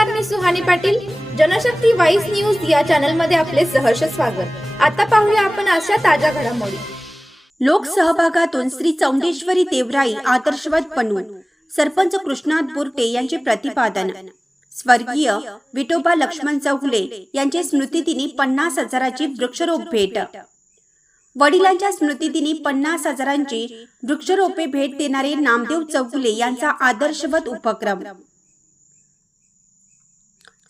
नमस्कार मी Suhani Patil. Janshakti voice news या चॅनलमध्ये आपले सहर्ष स्वागत. आता पाहूया आपण अशा ताज्या घडामोडी. लोकसहभागातून श्री चौंडेश्वरी देवराई आदर्शवत बनवून सरपंच कृष्णात बोर्टे यांचे प्रतिपादन. स्वर्गीय विठोबा लक्ष्मण चौगुले यांच्या स्मृतिदिनी पन्नास हजाराची वृक्षरोप भेट. वडिलांच्या स्मृतिदिनी पन्नास हजारांची वृक्षरोपे भेट देणारे नामदेव चौगुले यांचा आदर्शवत उपक्रम.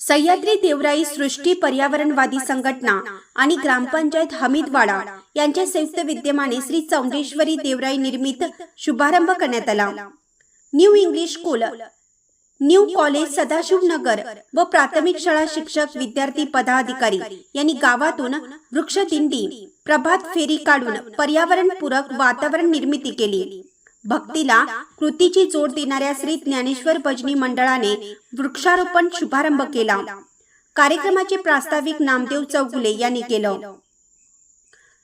सह्याद्री देवराई सृष्टी पर्यावरणवादी संघटना आणि ग्रामपंचायत हमीदवाडा यांच्या संयुक्त विद्यमाने श्री चौंडेश्वरी देवराई निर्मित शुभारंभ करण्यात आला. New English school new college Sadashivnagar व प्राथमिक शाळा शिक्षक विद्यार्थी पदाधिकारी यांनी गावातून वृक्षदिंडी प्रभात फेरी काढून पर्यावरणपूरक वातावरण निर्मिती केली. भक्तीला कृतीची जोड देणाऱ्या श्री ज्ञानेश्वर भजनी मंडळाने वृक्षारोपण शुभारंभ केला. कार्यक्रमाचे प्रास्ताविक नामदेव चौगुले यांनी केलं.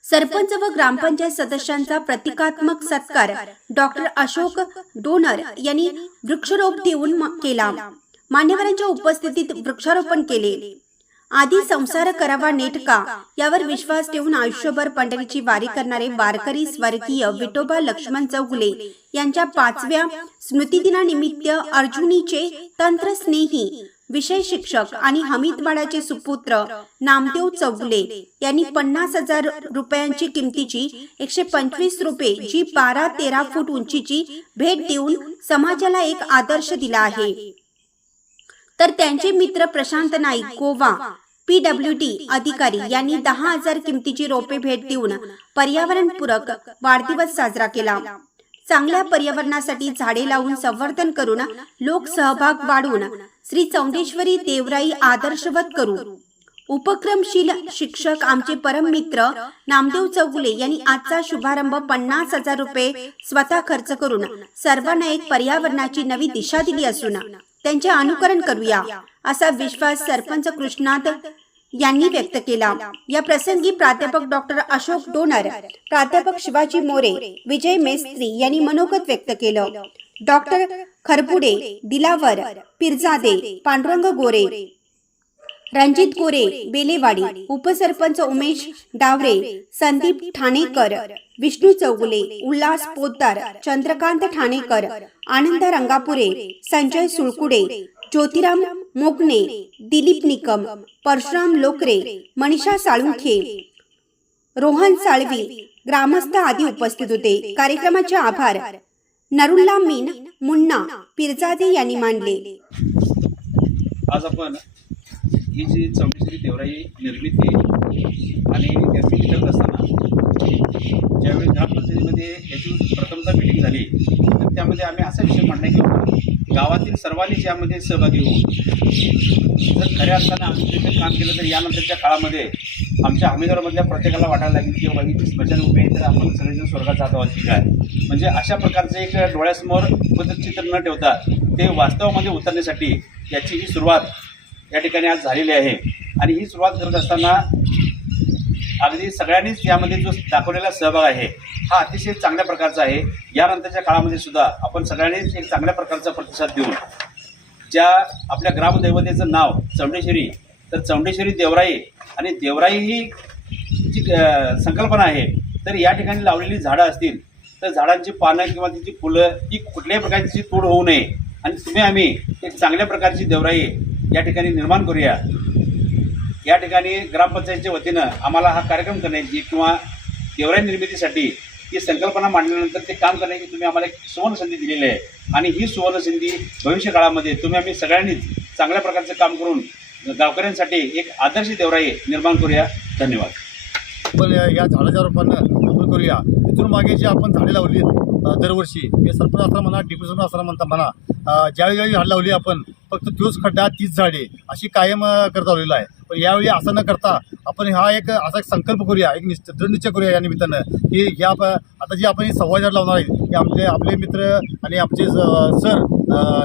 सरपंच व ग्रामपंचायत सदस्यांचा प्रतिकात्मक सत्कार डॉक्टर अशोक डोनर यांनी वृक्षरोप देऊन केला. मान्यवरांच्या उपस्थितीत वृक्षारोपण केले. आधी संसार करावा नेटका यावर विश्वास ठेवून आयुष्यभर पंढरीची वारी करणारे वारकरी स्वर्गीय विठोबा लक्ष्मण चौगुले यांच्या पाचव्या स्मृतिदिनानिमित्त अर्जुनीचे तंत्रस्नेही विषय शिक्षक आणि हमीदवाड्याचे सुपुत्र नामदेव चौगुले यांनी पन्नास हजार रुपयांची किमतीची एकशे पंचवीस रुपये जी बारा तेरा फूट उंचीची भेट देऊन समाजाला एक आदर्श दिला आहे. तर त्यांचे मित्र प्रशांत नाईक गोवा पीडब्ल्यू डी अधिकारी यांनी दहा हजार किमतीची रोपे भेट देऊन पर्यावरणपूरक वाढदिवस साजरा केला. चांगल्या पर्यावरणासाठी झाडे लावून संवर्धन करून लोकसहभाग वाढवून श्री चौंडेश्वरी देवराई आदर्शवत करू. उपक्रमशील शिक्षक आमचे परम मित्र नामदेव चौगुले यांनी आजचा शुभारंभ पन्नास हजार रुपये स्वतः खर्च करून सर्वांना एक पर्यावरणाची नवी दिशा दिली असून त्यांचे अनुकरण करूया असा विश्वास सरपंच कृष्णात यांनी व्यक्त केला. या प्रसंगी प्राध्यापक डॉक्टर अशोक डोनर प्राध्यापक शिवाजी मोरे विजय मेस्त्री यांनी मनोगत व्यक्त केलं. डॉक्टर खरपुडे दिलावर पिरजादे पांडुरंग गोरे रणजित गोरे बेलेवाडी उपसरपंच उमेश डावरे संदीप ठाणेकर विष्णू चौगुले उल्हास पोद्दार चंद्रकांत ठाणेकर आनंद रंगापुरे संजय सुळकुडे ज्योतिराम मोगणे दिलीप निकम परशुराम लोकरे मनीषा साळुंखे रोहन साळवी ग्रामस्थ आदी उपस्थित होते. कार्यक्रमाचे आभार. नरुल्ला मीन मुन्ना पिरजादे यांनी मानले. आज आपण ही जी चौंडेश्वरी देवराई निर्मिती आणि त्याची करत असताना ज्यावेळी ग्रामपंचायतीमध्ये याची प्रथमता मिटिंग झाली तर त्यामध्ये आम्ही असा विषय मांडला की गावातील सर्वांनी यामध्ये सहभागी होऊ जर खऱ्या अर्थानं आम्ही जे काम केलं तर यानंतरच्या काळामध्ये आमच्या हमीदारामधल्या प्रत्येकाला वाटायला लागेल की बाबा ही स्मशान उभे आहे तर आपण सगळेजण स्वर्गात जात आहोत की काय? म्हणजे अशा प्रकारचं एक डोळ्यासमोर चित्र न ठेवता ते वास्तवामध्ये उतरण्यासाठी याची ही सुरुवात या ठिकाणी आज झालेली आहे. आणि ही सुरुवात करत असताना अगदी सगळ्यांनीच यामध्ये जो दाखवलेला सहभाग आहे हा अतिशय चांगल्या प्रकारचा आहे. यानंतरच्या काळामध्ये सुद्धा आपण सगळ्यांनीच एक चांगल्या प्रकारचा प्रतिसाद देऊन ज्या आपल्या ग्रामदैवतेचं नाव चौंडेश्वरी तर चौंडेश्वरी देवराई आणि देवराई ही जी संकल्पना आहे तर या ठिकाणी लावलेली झाडं असतील तर झाडांची पानं किंवा तिची फुलं ही कुठल्याही प्रकारची तोड होऊ नये. आणि तुम्ही आम्ही एक चांगल्या प्रकारची देवराई या ठिकाणी निर्माण करूया. या ठिकाणी ग्रामपंचायतच्या वतीनं आम्हाला हा कार्यक्रम करण्याची किंवा देवराई निर्मितीसाठी ही संकल्पना मांडल्यानंतर ते काम करण्याची तुम्ही आम्हाला एक सुवर्ण संधी दिलेली आहे. आणि ही सुवर्ण संधी भविष्य काळामध्ये तुम्ही आम्ही सगळ्यांनीच चांगल्या प्रकारचं काम करून गावकऱ्यांसाठी एक आदर्श देवराई निर्माण करूया. धन्यवाद. या झाडाच्या रोपांना करूया. इथून मागे जी आपण झाडे लावली दरवर्षी. हे सरपंच असताना म्हणा डिप्युटी सरपंच असताना म्हणता म्हणा ज्यावेळी ज्यावेळी झाड लावली आपण फक्त तोच खड्डा तीच झाडे अशी कायम करता करत आहे. पण यावेळी असं न करता आपण हा एक असा एक संकल्प करूया एक निश्चित दृढ निश्चय करूया या निमित्तानं की या प- आता जे आपण सव्वा झाड लावणार आहे हे आपले आपले मित्र आणि आमचे सर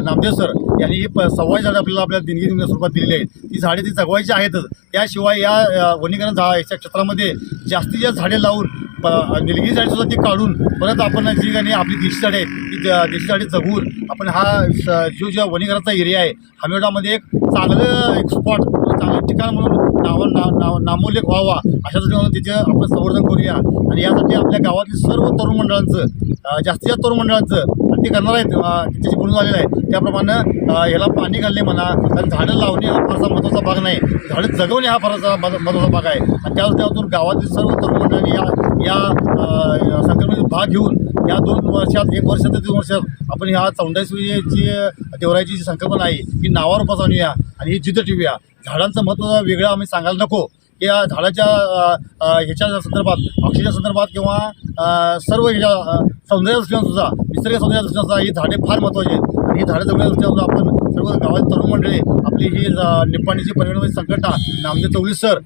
नामदेव सर यांनी ही प- सव्वा झाडं आपल्याला आपल्या दिनगी स्वरूपात दिलेली आहेत ती झाडे ती जगवायची आहेतच. त्याशिवाय या वनीकरण झा याच्या क्षेत्रामध्ये जास्तीत जास्त झाडे लावून प- निलगिरी सुद्धा ती काढून परत आपण जी आणि आपली देशी झाडे ती देशी देशासाठी जगून आपण हा जो जो वनीकरणाचा एरिया आहे हमेडामध्ये एक चांगलं एक स्पॉट चांगलं ठिकाण म्हणून नाव नाव नाव नामोल्लेख व्हावा अशा दृष्टीने तिचं आपण संवर्धन करूया. आणि यासाठी आपल्या गावातील सर्व तरुण मंडळांचं जास्तीत जास्त तरुण मंडळांचं ते करणार आहेत त्याची गुण झालेलं आहे त्याप्रमाणे याला पाणी घालणे म्हणा आणि झाडं लावणे हा फारसा महत्त्वाचा भाग नाही. झाडं जगवणे हा फारसा महत्त्वाचा भाग आहे. आणि त्या त्यातून गावातील सर्व तरुण या या अ, संकल्पनेत भाग घेऊन या दोन वर्षात एक वर्षात ते दोन वर्षात आपण ह्या चौंडेश्वरीची देवरायची जी संकल्पना आहे ही नावावर रूपात आणूया आणि ही जिद्द ठेवूया. झाडांचं महत्त्व वेगळं आम्ही सांगायला नको. या झाडाच्या ह्याच्या संदर्भात ऑक्सिजन संदर्भात किंवा सर्व ह्याच्या अ, सौंदर्य सुद्धा निसर्ग सौंदर्यदृष्टीनं सुद्धा ही झाडे फार महत्त्वाची आहेत. आणि ही झाडे जगण्याच्या दृष्टीने आपण सर्व गावात तरुण मंडळी आपली ही निपाणीची निप्पाणीची संकटा नामदेव चौली सर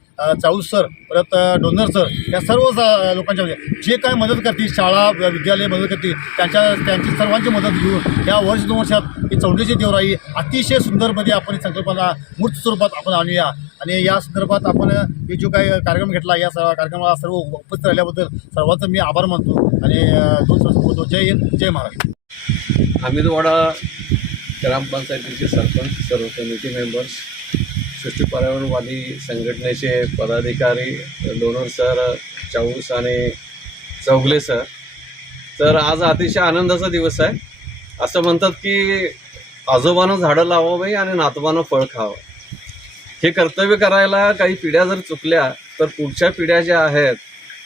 चाऊस सर परत डोनर सर या सर्व स- लोकांच्या म्हणजे जे काय मदत करतील शाळा विद्यालय मदत करतील त्यांच्या त्यांची सर्वांची मदत घेऊन या वर्ष दोन वर्षात ही चौंडीची देवराई अतिशय सुंदरमध्ये आपण ही संकल्पना मूर्त स्वरूपात आपण आणूया. आणि या संदर्भात आपण हे जो काही कार्यक्रम घेतला या सर्व कार्यक्रमाला सर्व उपस्थित राहिल्याबद्दल सर्वांचं मी आभार मानतो. आणि दोन जय हिंद जय महाराज हमीदवाडा ग्रामपंचायतीचे सरपंच सर्व कमिटी मेंबर्स सृष्टी पर्यावरणवादी संघटनेचे पदाधिकारी डोनर सर चाऊस आणि चौगले सर तर आज अतिशय आनंदाचा दिवस आहे. असं म्हणतात की आजोबानं झाडं लावावे आणि नातवानं फळ खावं. हे कर्तव्य करायला काही पिढ्या जर चुकल्या तर पुढच्या पिढ्या ज्या आहेत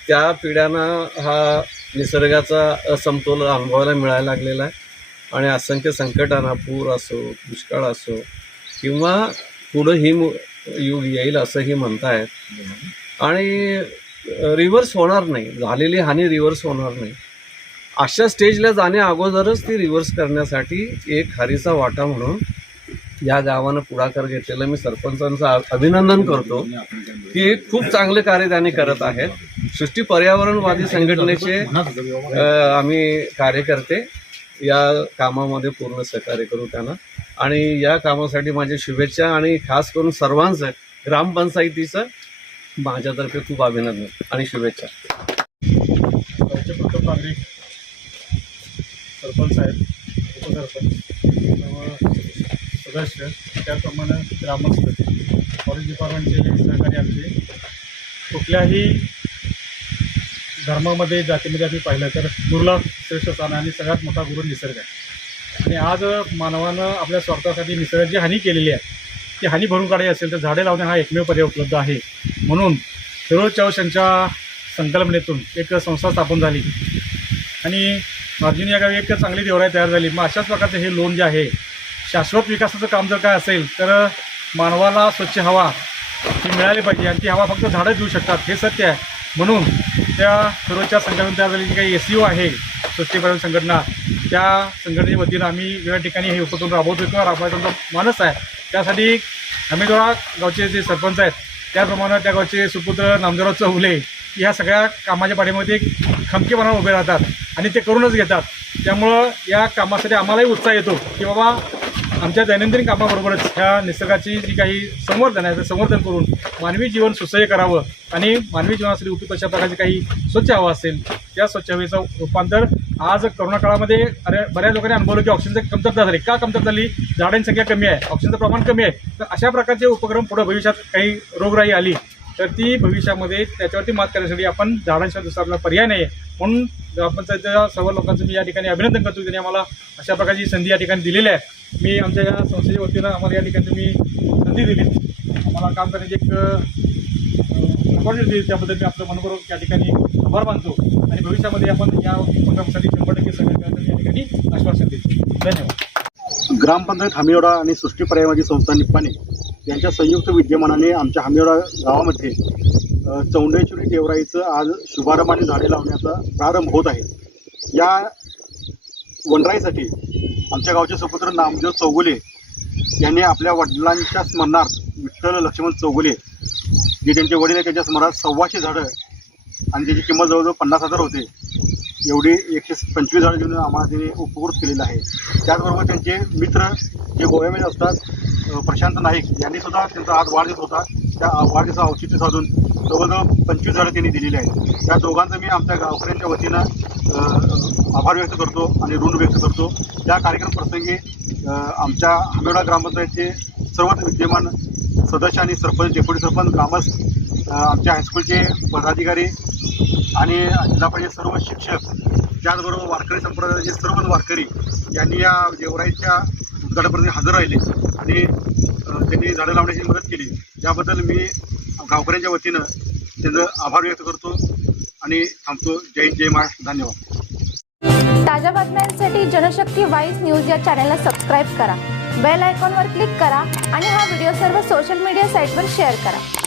त्या पिढ्यांना हा निसर्गाचा असमतोल अनुभवायला मिळायला लागलेला आहे. आणि असंख्य संकटांना पूर असो दुष्काळ असो किंवा पुढं ही युग येईल असंही म्हणतायत. आणि रिव्हर्स होणार नाही. झालेली हानी रिव्हर्स होणार नाही. अशा स्टेजला जाण्या अगोदरच ती रिव्हर्स करण्यासाठी एक हारीचा वाटा म्हणून या गावानं पुढाकार घेतलेला. मी सरपंचांचं अभिनंदन करतो की खूप चांगले कार्य त्यांनी करत आहेत. सृष्टी पर्यावरणवादी संघटनेचे आम्ही कार्यकर्ते या कामामध्ये पूर्ण सहकार्य करू त्यांना. आणि या कामासाठी माझ्या शुभेच्छा आणि खास करून सर्वांचं ग्रामपंचायतीचं माझ्यातर्फे खूप अभिनंदन आणि शुभेच्छा. प्रथम नागरिक सरपंच आहेत उपसरपंच सदस्य त्याप्रमाणे ग्रामस्थ फॉरेस्ट डिपार्टमेंटचे सहकारी आमचे कुठल्याही धर्मामध्ये जातीमध्ये आम्ही पाहिलं तर गुरुला श्रेष्ठ स्थान आणि सगळ्यात मोठा गुरु निसर्ग आहे. आणि आज मानवानं आपल्या स्वार्थासाठी निसर्गाची हानी केलेली आहे ती हानी भरून काढायची असेल तर झाडे लावणे हा एकमेव पर्याय उपलब्ध आहे. म्हणून फिरोज चौश यांच्या संकल्पनेतून एक संस्था स्थापन झाली. आणि अर्जुन या गावी एक चांगली देवराई तयार झाली. मग अशाच प्रकारचं हे लोन जे आहे शाश्वत विकासाचं काम जर काय असेल तर मानवाला स्वच्छ हवा ही मिळाली पाहिजे. आणि ती हवा फक्त झाडं देऊ शकतात हे सत्य आहे. म्हणून त्या सर्वच्या संघटनेत तयार जी काही एस यू आहे स्वच्छ पर्यावरण संघटना त्या संघटनेच्या वतीनं आम्ही वेगळ्या ठिकाणी हे उपक्रम राबवतो किंवा राबवायचा आमचा मानस आहे त्यासाठी हमीदोरा गावचे जे सरपंच आहेत त्याप्रमाणे त्या गावचे सुपुत्र नामदेवराव चौले ह्या सगळ्या कामाच्या पाठीमध्ये खमकेपणावर उभे राहतात आणि ते करूनच घेतात. त्यामुळं या कामासाठी आम्हालाही उत्साह येतो की बाबा आमच्या दैनंदिन कामाबरोबरच ह्या निसर्गाची जी काही संवर्धन आहे ते संवर्धन करून मानवी जीवन सुसह्य करावं आणि मानवी जीवनासाठी उपयुक्त अशा प्रकारची काही स्वच्छ हवा असेल त्या स्वच्छ हवेचं रूपांतर आज करोना काळामध्ये अरे बऱ्याच लोकांनी अनुभवलं की ऑक्सिजनची कमतरता झाली. का कमतरता झाली? झाडांची संख्या कमी आहे ऑक्सिजनचं प्रमाण कमी आहे. तर अशा प्रकारचे उपक्रम पुढे भविष्यात काही रोगराई आली तर ती भविष्यामध्ये त्याच्यावरती मात करण्यासाठी आपण झाडांशिवाय दुसरा आपला पर्याय नाही आहे म्हणून ग्रामपंचायतच्या सर्व लोकांचं मी या ठिकाणी अभिनंदन करतो त्यांनी आम्हाला अशा प्रकारची संधी या ठिकाणी दिलेली आहे. मी आमच्या या संस्थेच्या वतीनं आम्हाला या ठिकाणी तुम्ही संधी दिली. आम्हाला काम करण्याची एक अपॉर्च्युनिटी दिली. त्याबद्दल मी आपलं मनपूर्वक या ठिकाणी आभार मानतो. आणि भविष्यामध्ये आपण या उपक्रमासाठी शंभर टक्के सहकार्य या ठिकाणी आश्वासन देतो. धन्यवाद. ग्रामपंचायत हमीवडा आणि सृष्टी पर्यायवादी संस्था निप्पाणे यांच्या संयुक्त विद्यमानाने आमच्या हमीवडा गावामध्ये चौंडेश्वरी देवराईचं आज शुभारंभ आणि झाडे लावण्याचा प्रारंभ होत आहे. या वनराईसाठी आमच्या गावचे सुपुत्र नामदेव चौगुले यांनी आपल्या वडिलांच्या स्मरणार्थ विठ्ठल लक्ष्मण चौगुले जे त्यांचे वडील आहे त्यांच्या स्मरणात सव्वाशे झाडं आणि त्याची किंमत जवळजवळ पन्नास हजार होते. एवढी एकशे पंचवीस झाडं देऊन आम्हाला त्यांनी उपकृत केलेलं आहे. त्याचबरोबर त्यांचे मित्र जे गोव्यामध्ये असतात प्रशांत नाईक यांनीसुद्धा त्यांचा आज वाढदिवस होता. त्या वाढदिवसा औचित्य साधून जवळजवळ पंचवीस झाडं त्यांनी दिलेली आहेत. त्या दोघांचं मी आमच्या गावकऱ्यांच्या वतीनं आभार व्यक्त करतो आणि ऋण व्यक्त करतो. त्या कार्यक्रम प्रसंगी आमच्या हमेडा ग्रामपंचायतचे सर्वच विद्यमान सदस्य आणि सरपंच डेप्युटी सरपंच ग्रामस्थ आमच्या हायस्कूलचे पदाधिकारी आणि जिल्हा परिषद सर्व शिक्षक त्याचबरोबर वारकरी संप्रदायाचे सर्व वारकरी यांनी या देवराईच्या उद्घाटनाप्रती हजर राहिले आणि त्यांनी झाडं लावण्याची मदत केली. याबद्दल मी गावकऱ्यांच्या वतीनं त्यांचं आभार व्यक्त करतो आणि थांबतो. जय जय महाराष्ट्र. धन्यवाद. ताज्या बातम्यांसाठी जनशक्ती वाईस न्यूज या चॅनलला सबस्क्राईब करा. बेल आयकॉनवर क्लिक करा आणि हा व्हिडिओ सर्व सोशल मीडिया साईटवर शेअर करा.